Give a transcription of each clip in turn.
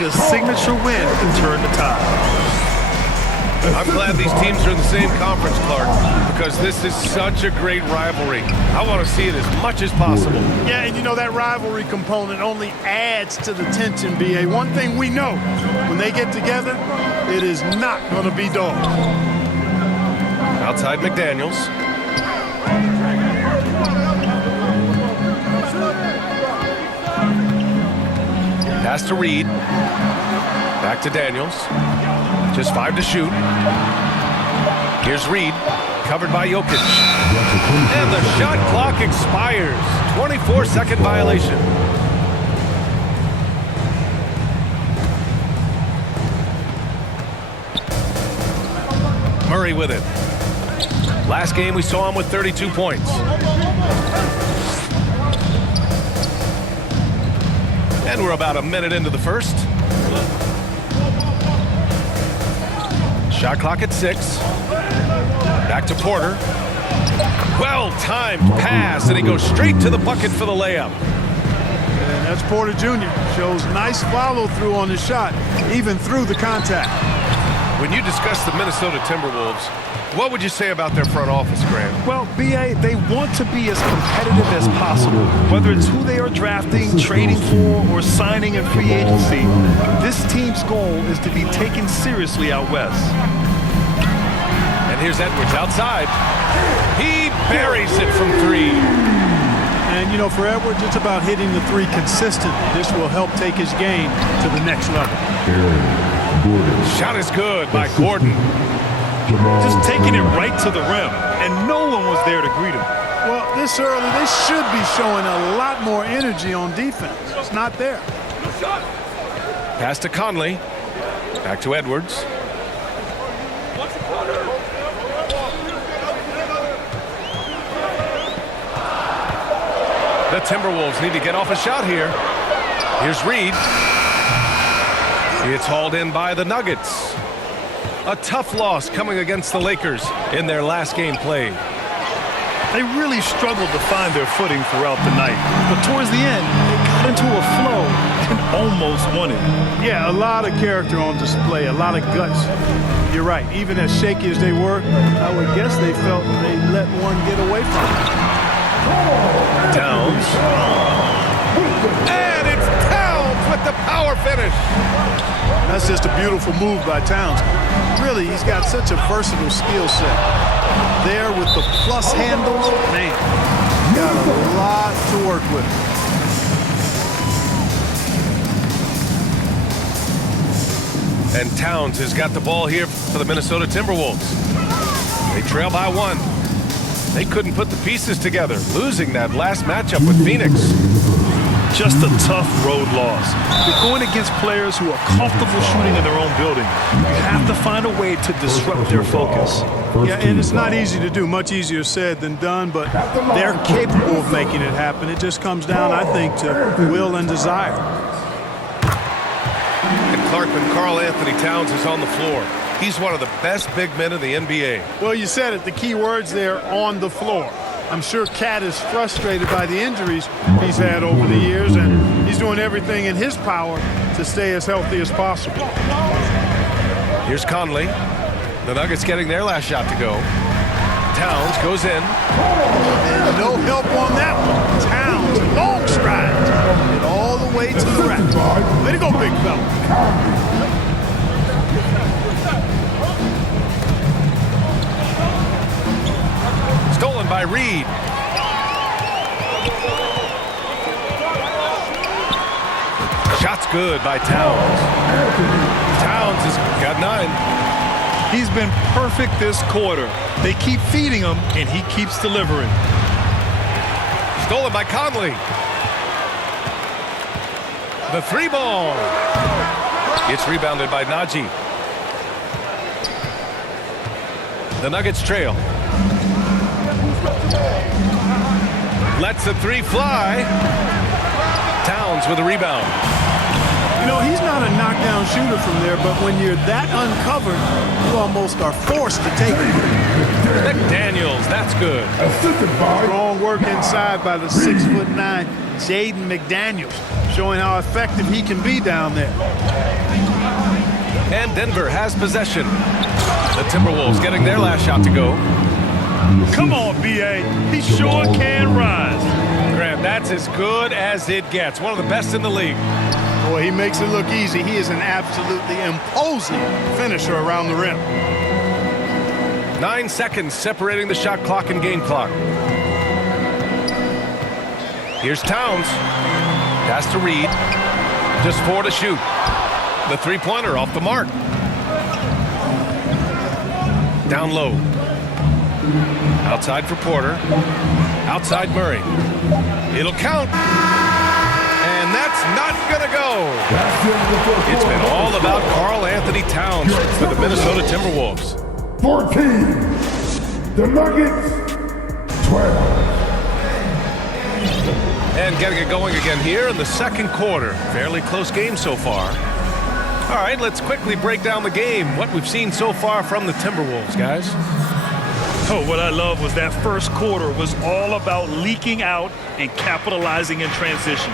A signature win to turn the tide. I'm glad these teams are in the same conference, Clark, because this is such a great rivalry. I want to see it as much as possible. Yeah, and you know that rivalry component only adds to the tension, B.A. One thing we know, when they get together, it is not going to be dull. Outside McDaniels. Pass to Reed. Back to Daniels. Just 5 to shoot. Here's Reed, covered by Jokic. And the shot clock expires. 24-second violation. Murray with it. Last game we saw him with 32 points. And we're about a minute into the first. Shot clock at 6. Back to Porter. Well-timed pass, and he goes straight to the bucket for the layup. And that's Porter Jr. Shows nice follow-through on the shot, even through the contact. When you discuss the Minnesota Timberwolves, what would you say about their front office, Grant? Well, B.A., they want to be as competitive as possible. Whether it's who they are drafting, trading for, or signing in free agency, this team's goal is to be taken seriously out west. And here's Edwards outside. He buries it from 3. And, you know, for Edwards, it's about hitting the 3 consistently. This will help take his game to the next level. Shot is good by Gordon. Just taking it right to the rim, and no one was there to greet him. Well, this early, they should be showing a lot more energy on defense. It's not there. Pass to Conley. Back to Edwards. The Timberwolves need to get off a shot here. Here's Reed. It's hauled in by the Nuggets. A tough loss coming against the Lakers in their last game played. They really struggled to find their footing throughout the night, but towards the end, they got into a flow and almost won it. Yeah, a lot of character on display, a lot of guts. You're right. Even as shaky as they were, I would guess they felt they let one get away from them. Towns. And it's Towns with the power finish. That's just a beautiful move by Towns. Really, he's got such a versatile skill set. There with the plus handles, man, got a lot to work with. And Towns has got the ball here for the Minnesota Timberwolves. They trail by 1. They couldn't put the pieces together, losing that last matchup with Phoenix. Just a tough road loss. You're going against players who are comfortable shooting in their own building. You have to find a way to disrupt their focus. Yeah, and it's not easy to do. Much easier said than done, but they're capable of making it happen. It just comes down, I think, to will and desire. And Clark, when Karl Anthony Towns is on the floor, he's one of the best big men in the NBA. Well, you said it. The key words there, on the floor. I'm sure Cat is frustrated by the injuries he's had over the years, and he's doing everything in his power to stay as healthy as possible. Here's Conley. The Nuggets getting their last shot to go. Towns goes in. And no help on that one. Towns, long strides. Get all the way to the rack. Way to go, big fella. Stolen by Reed. Shot's good by Towns. Towns has got 9. He's been perfect this quarter. They keep feeding him, and he keeps delivering. Stolen by Conley. The 3 ball. It's rebounded by Najee. The Nuggets trail. Lets the 3 fly. Towns with a rebound. You know, he's not a knockdown shooter from there, but when you're that uncovered, you almost are forced to take it. McDaniels, that's good. Strong work inside by the 6'9" Jaden McDaniels, showing how effective he can be down there. And Denver has possession. The Timberwolves getting their last shot to go. Come on, B.A. He sure can rise. Graham, that's as good as it gets. One of the best in the league. Boy, he makes it look easy. He is an absolutely imposing finisher around the rim. 9 seconds separating the shot clock and game clock. Here's Towns. Pass to Reed. Just 4 to shoot. The three-pointer off the mark. Down low. Outside for Porter. Outside Murray. It'll count. And that's not going to go. It's been all about Karl Anthony Towns for the Minnesota Timberwolves. 14. The Nuggets, 12. And getting it going again here in the second quarter. Fairly close game so far. All right, let's quickly break down the game. What we've seen so far from the Timberwolves, guys. Oh, what I love was that first quarter was all about leaking out and capitalizing in transition.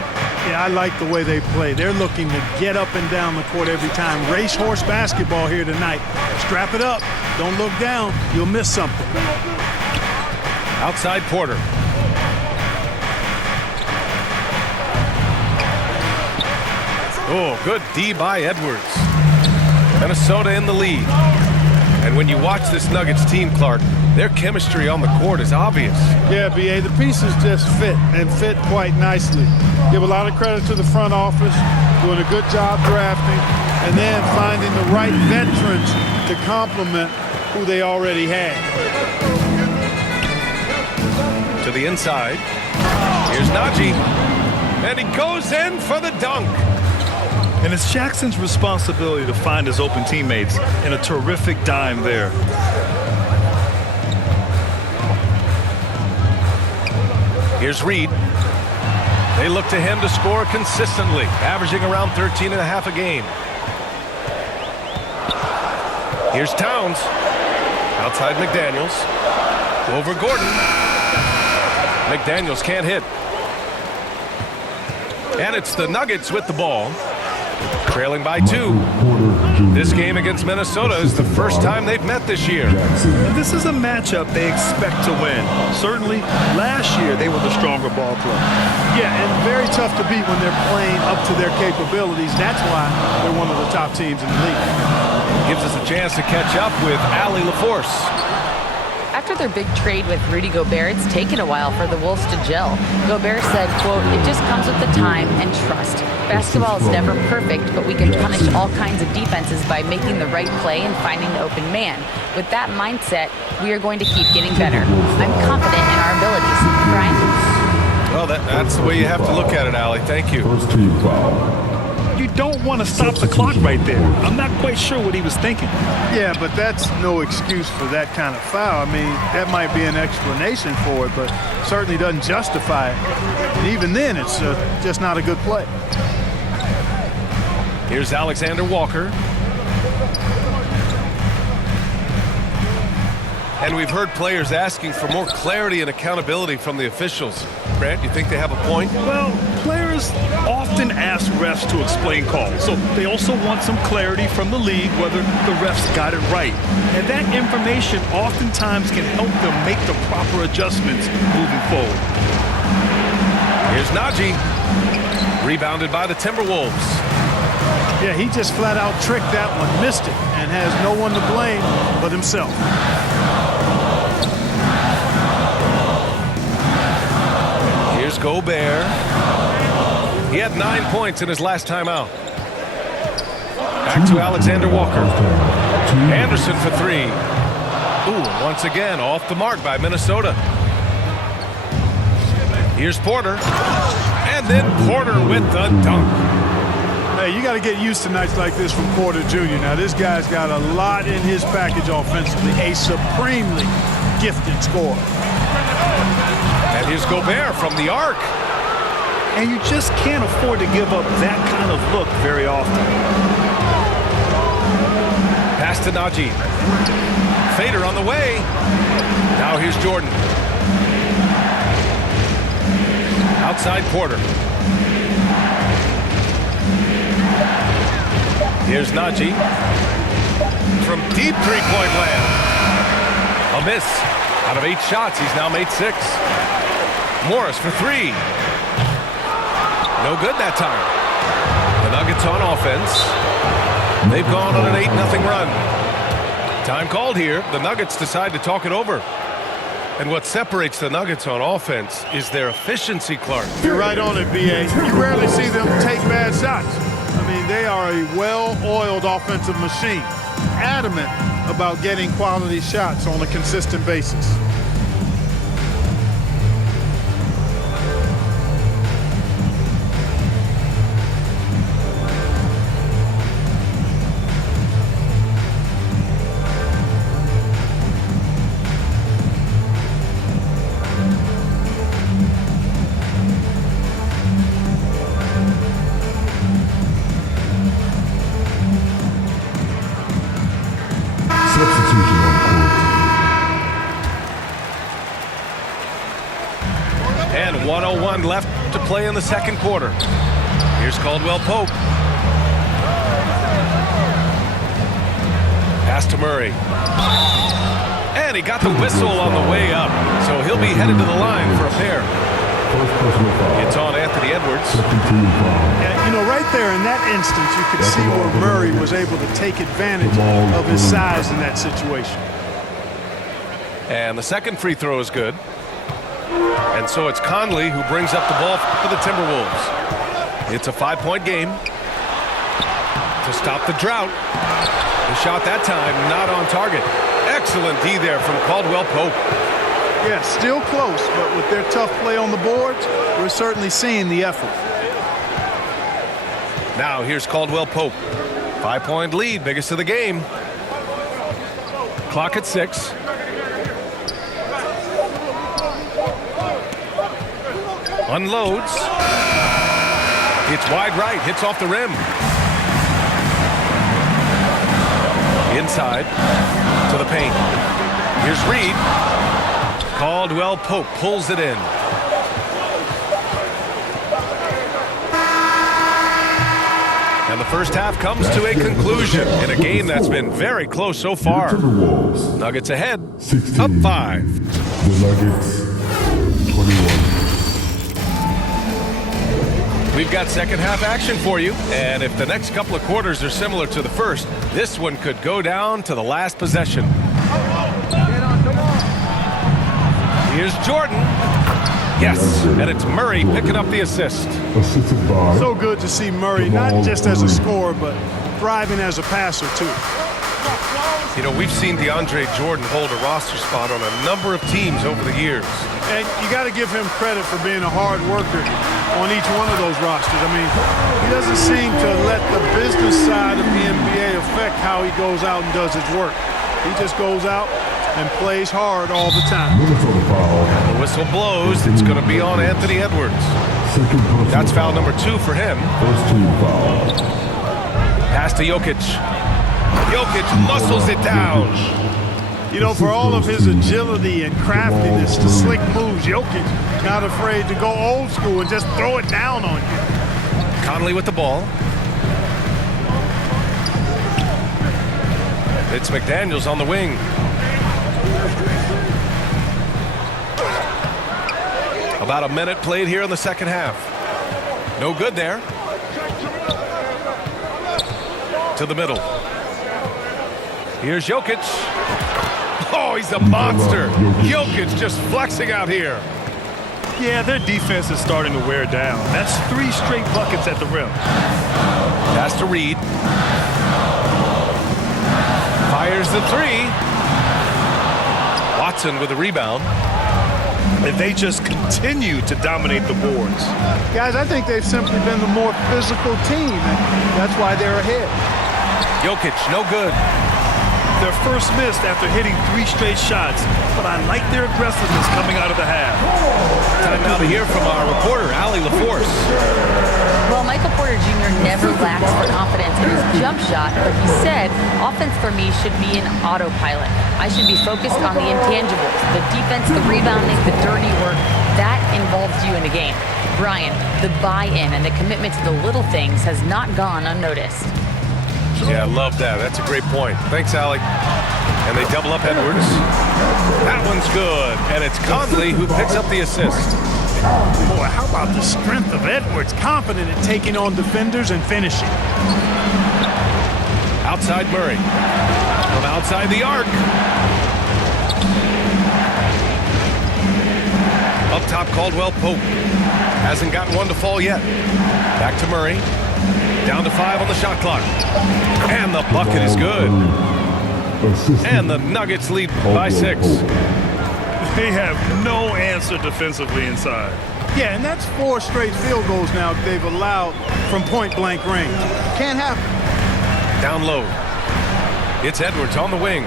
Yeah, I like the way they play. They're looking to get up and down the court every time. Racehorse basketball here tonight. Strap it up. Don't look down. You'll miss something. Outside Porter. Oh, good D by Edwards. Minnesota in the lead. And when you watch this Nuggets team, Clark, their chemistry on the court is obvious. Yeah, B.A., the pieces just fit, and fit quite nicely. Give a lot of credit to the front office, doing a good job drafting, and then finding the right veterans to complement who they already had. To the inside. Here's Najee. And he goes in for the dunk. And it's Jackson's responsibility to find his open teammates, and a terrific dime there. Here's Reed. They look to him to score consistently, averaging around 13.5 a game. Here's Towns. Outside McDaniels. Over Gordon. McDaniels can't hit. And it's the Nuggets with the ball. Trailing by 2. This game against Minnesota is the first time they've met this year. And this is a matchup they expect to win. Certainly, last year they were the stronger ball club. Yeah, and very tough to beat when they're playing up to their capabilities. That's why they're one of the top teams in the league. Gives us a chance to catch up with Allie LaForce. After their big trade with Rudy Gobert, it's taken a while for the Wolves to gel. Gobert said, quote, "It just comes with the time and trust. Basketball is never perfect, but we can punish all kinds of defenses by making the right play and finding the open man. With that mindset, we are going to keep getting better. I'm confident in our abilities." Brian? Well, that's the way you have to look at it, Allie. Thank you. First team foul. You don't want to stop the clock right there. I'm not quite sure what he was thinking. Yeah, but that's no excuse for that kind of foul. I mean, that might be an explanation for it, but certainly doesn't justify it. And even then, it's just not a good play. Here's Alexander Walker. And we've heard players asking for more clarity and accountability from the officials. Grant, you think they have a point? Well, players often ask refs to explain calls, so they also want some clarity from the league whether the refs got it right. And that information oftentimes can help them make the proper adjustments moving forward. Here's Najee. Rebounded by the Timberwolves. Yeah, he just flat out tricked that one, missed it, and has no one to blame but himself. Here's Gobert. He had 9 points in his last time out. Back to Alexander Walker. Anderson for 3. Ooh, once again, off the mark by Minnesota. Here's Porter. And then Porter with the dunk. Hey, you got to get used to nights like this from Porter Jr. Now, this guy's got a lot in his package offensively. A supremely gifted scorer. And here's Gobert from the arc. and you just can't afford to give up that kind of look very often. Pass to Najee. Fader on the way. Now here's Jordan. Outside quarter. Here's Najee. From deep three-point land. A miss. Out of 8 shots, he's now made 6. Morris for 3. No good that time. The Nuggets on offense. They've gone on an 8-0 run. Time called here. The Nuggets decide to talk it over. And what separates the Nuggets on offense is their efficiency, Clark. You're right on it, B.A. You rarely see them take bad shots. I mean, they are a well-oiled offensive machine, adamant about getting quality shots on a consistent basis. Substitution on court. And 1:01 left to play in the second quarter. Here's Caldwell Pope. Pass to Murray. And he got the whistle on the way up. So he'll be headed to the line for a pair. First personal foul. It's on Anthony Edwards. Second team foul. Yeah, you know, right there in that instance, you could see where Murray was able to take advantage of his size in that situation. And the second free throw is good. And so it's Conley who brings up the ball for the Timberwolves. It's a 5-point game. To stop the drought. The shot that time not on target. Excellent D there from Caldwell Pope. Yeah, still close, but with their tough play on the boards, we're certainly seeing the effort. Now here's Caldwell Pope. 5-point lead, biggest of the game. Clock at 6. Unloads. It's wide right, hits off the rim. Inside to the paint. Here's Reed. Caldwell Pope pulls it in. And the first half comes to a conclusion in a game that's been very close so far. Timberwolves. Nuggets ahead, 16. up 5. The Nuggets 21. We've got second half action for you, and if the next couple of quarters are similar to the first, this one could go down to the last possession. Here's Jordan. Yes, and it's Murray picking up the assist. Assisted by. So good to see Murray, not just as a scorer, but thriving as a passer, too. You know, we've seen DeAndre Jordan hold a roster spot on a number of teams over the years. And you got to give him credit for being a hard worker on each one of those rosters. I mean, he doesn't seem to let the business side of the NBA affect how he goes out and does his work. He just goes out and plays hard all the time. Minnesota foul. The whistle blows. It's going to be on Anthony Edwards. Second personal That's foul number 2 for him. First team foul. Pass to Jokic. Jokic muscles it down. You know, for all of his agility and craftiness, the slick moves, Jokic not afraid to go old school and just throw it down on you. Conley with the ball. It's McDaniels on the wing. About a minute played here in the second half. No good there. To the middle. Here's Jokic. Oh, he's a monster. Jokic just flexing out here. Yeah, their defense is starting to wear down. That's 3 straight buckets at the rim. Pass to Reed. Fires the 3. Watson with the rebound. And they just continue to dominate the boards. Guys, I think they've simply been the more physical team, and that's why they're ahead. Jokic, no good. Their first missed after hitting 3 straight shots, but I like their aggressiveness coming out of the half. Time now to hear from our reporter, Allie LaForce. Well, Michael Porter Jr. never lacks for confidence in his jump shot, but he said, offense for me should be an autopilot. I should be focused on the intangibles, the defense, the rebounding, the dirty work. That involves you in the game. Brian, the buy-in and the commitment to the little things has not gone unnoticed. Yeah, I love that. That's a great point. Thanks, Allie. And they double up Edwards. That one's good. And it's Conley who picks up the assist. Boy, how about the strength of Edwards? Confident in taking on defenders and finishing. Outside Murray. From outside the arc. Up top, Caldwell Pope. Hasn't gotten one to fall yet. Back to Murray. Down to 5 on the shot clock. And the bucket is good. And the Nuggets lead by 6. They have no answer defensively inside. Yeah, and that's 4 straight field goals now they've allowed from point-blank range. Can't happen. Down low. It's Edwards on the wing.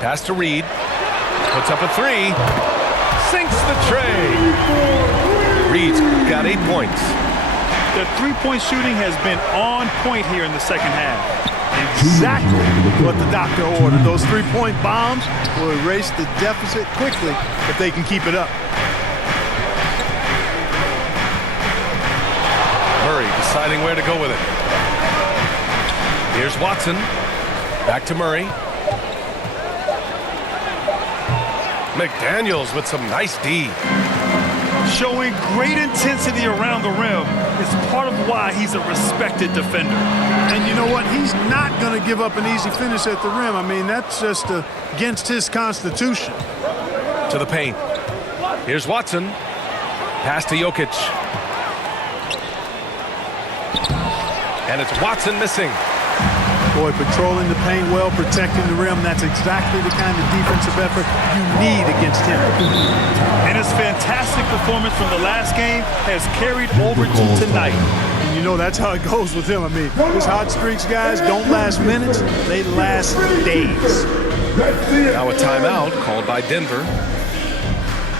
Pass to Reed. Puts up a 3. Sinks the tray. Reed's got 8 points. Their three-point shooting has been on point here in the second half. Exactly what the doctor ordered. Those 3-point bombs will erase the deficit quickly if they can keep it up. Murray deciding where to go with it. Here's Watson. Back to Murray. McDaniels with some nice D. Showing great intensity around the rim is part of why he's a respected defender. And you know what? He's not going to give up an easy finish at the rim. I mean, that's just against his constitution. To the paint. Here's Watson. Pass to Jokic. And it's Watson missing. Boy, patrolling the paint well, protecting the rim. That's exactly the kind of defensive effort you need against him. And his fantastic performance from the last game has carried over to tonight. And you know that's how it goes with him. I mean, his hot streaks, guys, don't last minutes. They last days. Now a timeout called by Denver.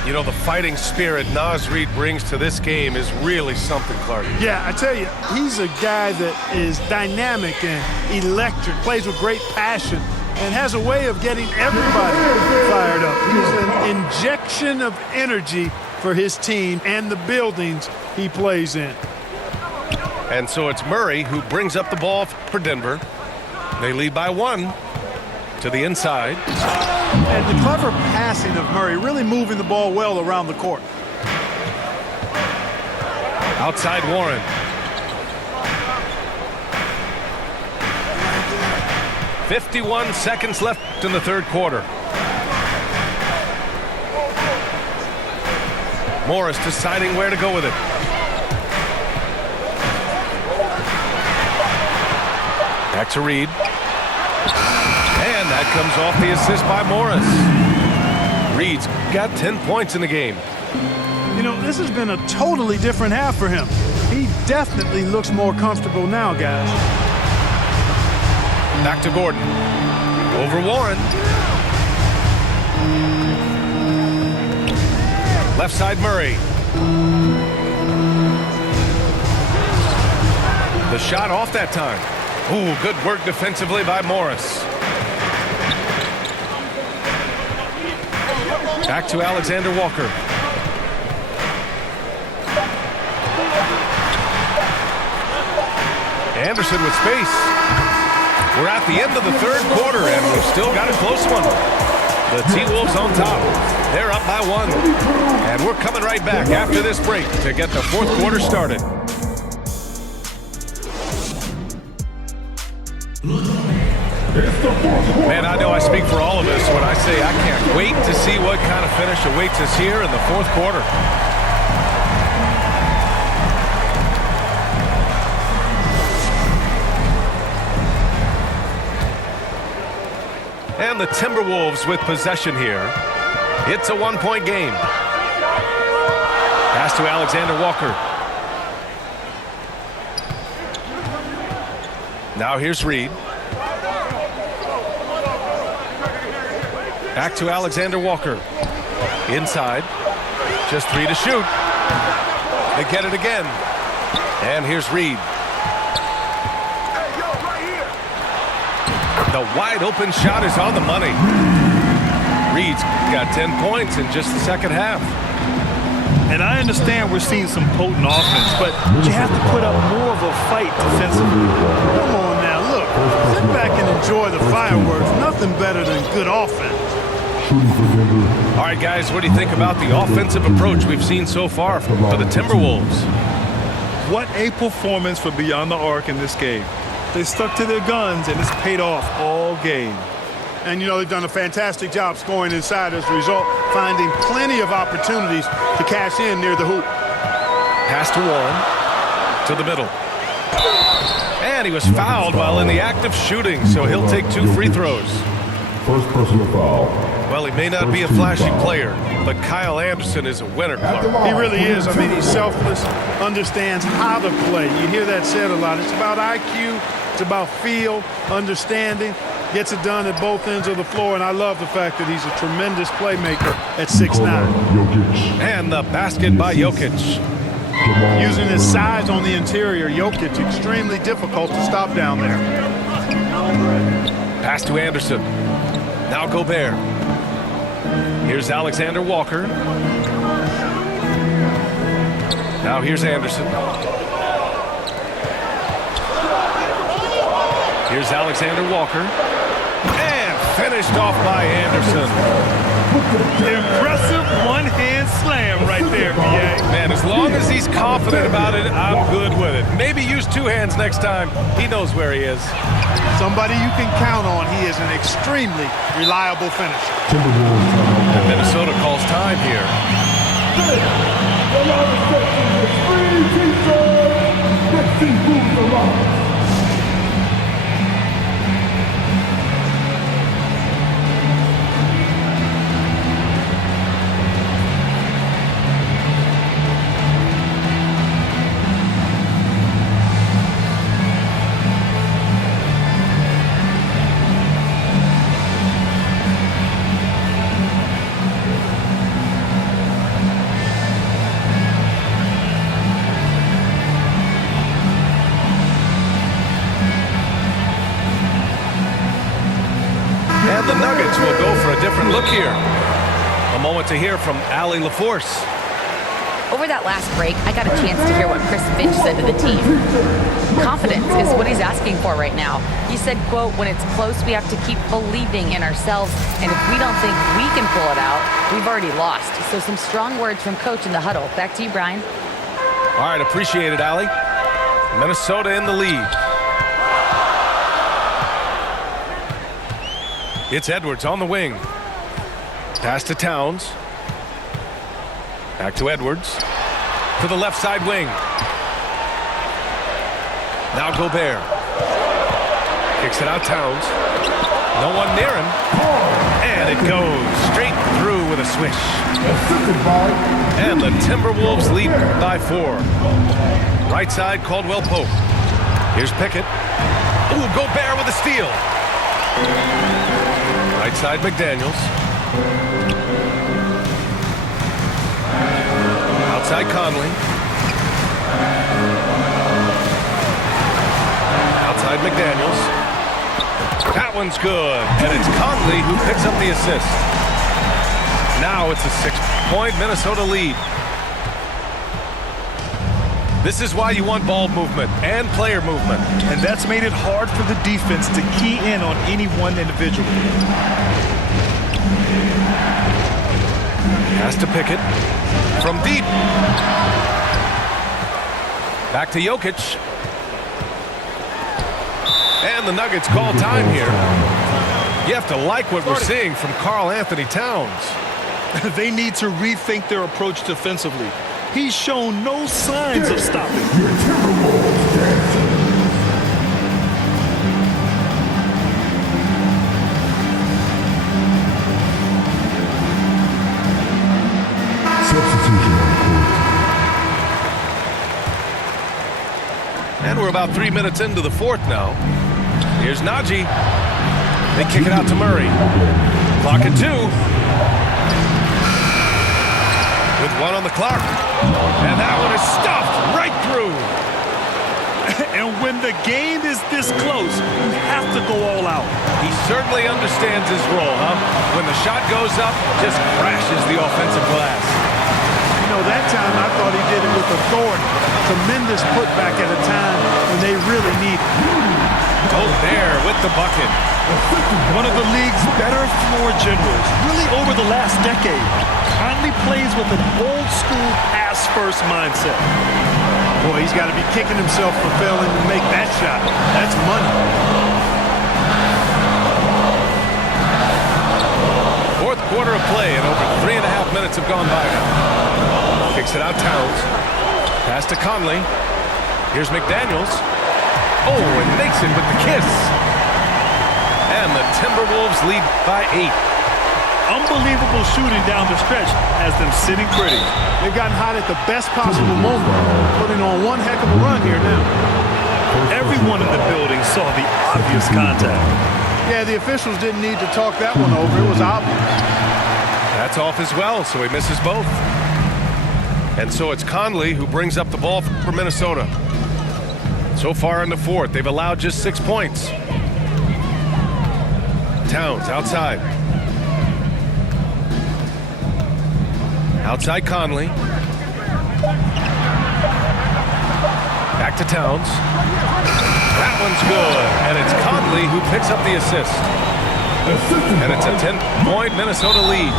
You know, the fighting spirit Naz Reid brings to this game is really something, Clark. Yeah, I tell you, he's a guy that is dynamic and electric, plays with great passion, and has a way of getting everybody fired up. He's an injection of energy for his team and the buildings he plays in. And so it's Murray who brings up the ball for Denver. They lead by 1 to the inside. And the clever passing of Murray, really moving the ball well around the court. Outside Warren. "51 seconds left in the third quarter. Morris deciding where to go with it. Back to Reed. And that comes off the assist by Morris. Reed's got 10 points in the game. You know, this has been a totally different half for him. He definitely looks more comfortable now, guys. Back to Gordon. Over Warren. Left side Murray. The shot off that time. Ooh, good work defensively by Morris. Back to Alexander Walker. Anderson with space. We're at the end of the third quarter, and we've still got a close one. The T-Wolves on top. They're up by 1. And we're coming right back after this break to get the fourth quarter started. Man, I know I speak for all of us when I say I can't wait to see what kind of finish awaits us here in the fourth quarter. And the Timberwolves with possession here. It's a 1-point game. Pass to Alexander Walker. Now here's Reed. Back to Alexander Walker. Inside. Just 3 to shoot. They get it again. And here's Reed. The wide open shot is on the money. Reed's got 10 points in just the second half. And I understand we're seeing some potent offense, but you have to put up more of a fight defensively. Come on now, look. Sit back and enjoy the fireworks. Nothing better than good offense. All right, guys, what do you think about the offensive approach we've seen so far for the Timberwolves? What a performance for Beyond the Arc in this game. They stuck to their guns, and it's paid off all game. And, you know, they've done a fantastic job scoring inside as a result, finding plenty of opportunities to cash in near the hoop. Pass to Warren. To the middle. And he was fouled while in the act of shooting, so he'll take 2 free throws. First personal foul. Well, he may not be a flashy player, but Kyle Anderson is a winner, Clark. He really is. I mean, he's selfless, understands how to play. You hear that said a lot. It's about IQ. It's about feel, understanding. Gets it done at both ends of the floor, and I love the fact that he's a tremendous playmaker at 6'9". And the basket by Jokic. Using his size on the interior, Jokic extremely difficult to stop down there. Pass to Anderson. Now Gobert. Here's Alexander Walker. Now here's Anderson. Here's Alexander Walker. And finished off by Anderson. Impressive one-hand slam right there, B.A. Man, as long as he's confident about it, I'm good with it. Maybe use 2 hands next time. He knows where he is. Somebody you can count on. He is an extremely reliable finisher. And Minnesota calls time here. And the Nuggets will go for a different look here. A moment to hear from Allie LaForce. Over that last break, I got a chance to hear what Chris Finch said to the team. Confidence is what he's asking for right now. He said, quote, when it's close, we have to keep believing in ourselves, and if we don't think we can pull it out, we've already lost. So some strong words from Coach in the huddle. Back to you, Brian. All right, appreciate it, Allie. Minnesota in the lead. It's Edwards on the wing. Pass to Towns. Back to Edwards. To the left side wing. Now Gobert. Kicks it out Towns. No one near him. And it goes straight through with a swish. And the Timberwolves lead by 4. Right side, Caldwell Pope. Here's Pickett. Ooh, Gobert with a steal. Right side, McDaniels. Outside, Conley. Outside, McDaniels. That one's good. And it's Conley who picks up the assist. Now it's a 6-point Minnesota lead. This is why you want ball movement and player movement. And that's made it hard for the defense to key in on any one individual. Pass to Pickett. From deep. Back to Jokic. And the Nuggets call time here. You have to like what we're seeing from Karl Anthony Towns. They need to rethink their approach defensively. He's shown no signs of stopping. Substitution on court. And we're about 3 minutes into the fourth now. Here's Najee. They kick it out to Murray. Clock at 2. With 1 on the clock. And that one is stuffed right through. And when the game is this close, you have to go all out. He certainly understands his role, huh? When the shot goes up, just crashes the offensive glass. You know, that time I thought he did it with authority. Tremendous putback at a time when they really need it. Gobert with the bucket. One of the league's better floor generals, really over the last decade. Conley plays with an old-school pass-first mindset. Boy, he's got to be kicking himself for failing to make that shot. That's money. Fourth quarter of play, and over 3.5 minutes have gone by now. Kicks it out Towns. Pass to Conley. Here's McDaniels. Oh, and makes it with the kiss. And the Timberwolves lead by 8. Unbelievable shooting down the stretch has them sitting pretty. They've gotten hot at the best possible moment, putting on one heck of a run here now. Everyone in the building saw the obvious contact. Yeah, the officials didn't need to talk that one over. It was obvious. That's off as well, so he misses both. And so it's Conley who brings up the ball for Minnesota. So far in the fourth, they've allowed just 6 points. Towns outside. Outside Conley. Back to Towns. That one's good. And it's Conley who picks up the assist. And it's a 10-point Minnesota lead.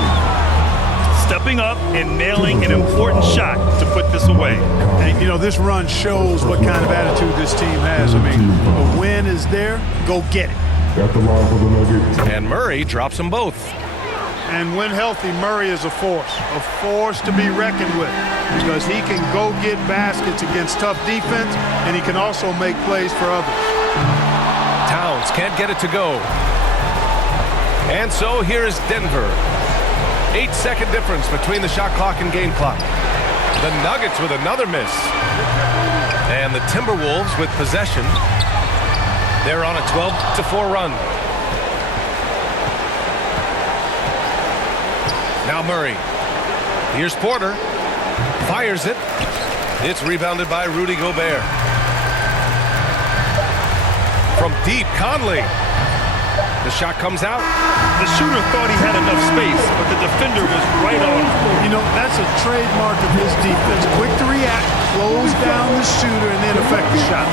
Stepping up and nailing an important shot to put this away. And, you know, this run shows what kind of attitude this team has. I mean, the win is there. Go get it. Got the line for the Nuggets. And Murray drops them both. And when healthy, Murray is a force to be reckoned with, because he can go get baskets against tough defense, and he can also make plays for others. Towns can't get it to go. And so here's Denver. 8-second difference between the shot clock and game clock. The Nuggets with another miss. And the Timberwolves with possession. They're on a 12-4 run. Now Murray. Here's Porter. Fires it. It's rebounded by Rudy Gobert. From deep, Conley. The shot comes out. The shooter thought he had enough space, but the defender was right on. You know, that's a trademark of his defense. Quick to react, close down the shooter, and then affect the shot.